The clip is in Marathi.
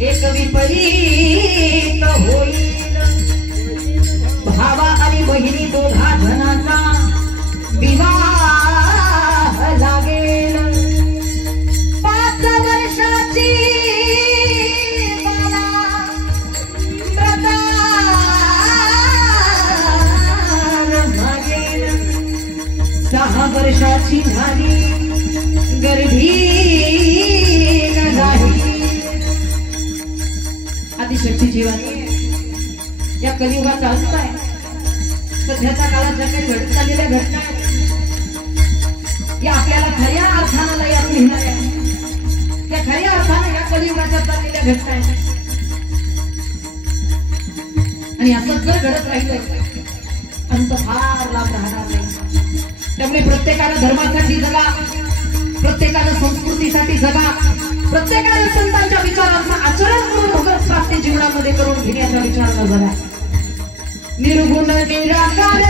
एक विपरीत होईल भावा आणि बहिणी दोघा जणांचा विवाह लागेल 5 वर्षाची मला मागेल 6 वर्षाची झाली गर्भीण झाली आदिशक्ती जीवानी या कलियुगाचा अंत आहे सध्याच्या काळात ज्या काही घडत चाललेल्या घटना आहेत या आपल्याला खऱ्या अर्थानं लयात घेणाऱ्या या खऱ्या अर्थानं या कलियुगाच्या चाललेल्या घटना आहेत आणि असंच जर घडत राहिलं अंत फार लांब राहणार नाही त्यामुळे प्रत्येकानं धर्मासाठी जगा प्रत्येकानं संस्कृतीसाठी जगा प्रत्येकाने संतांच्या विचारांचं आचरण करून भगवत प्राप्ती जीवनामध्ये करून घेण्याचा विचार न जगा निर्गुण निराकार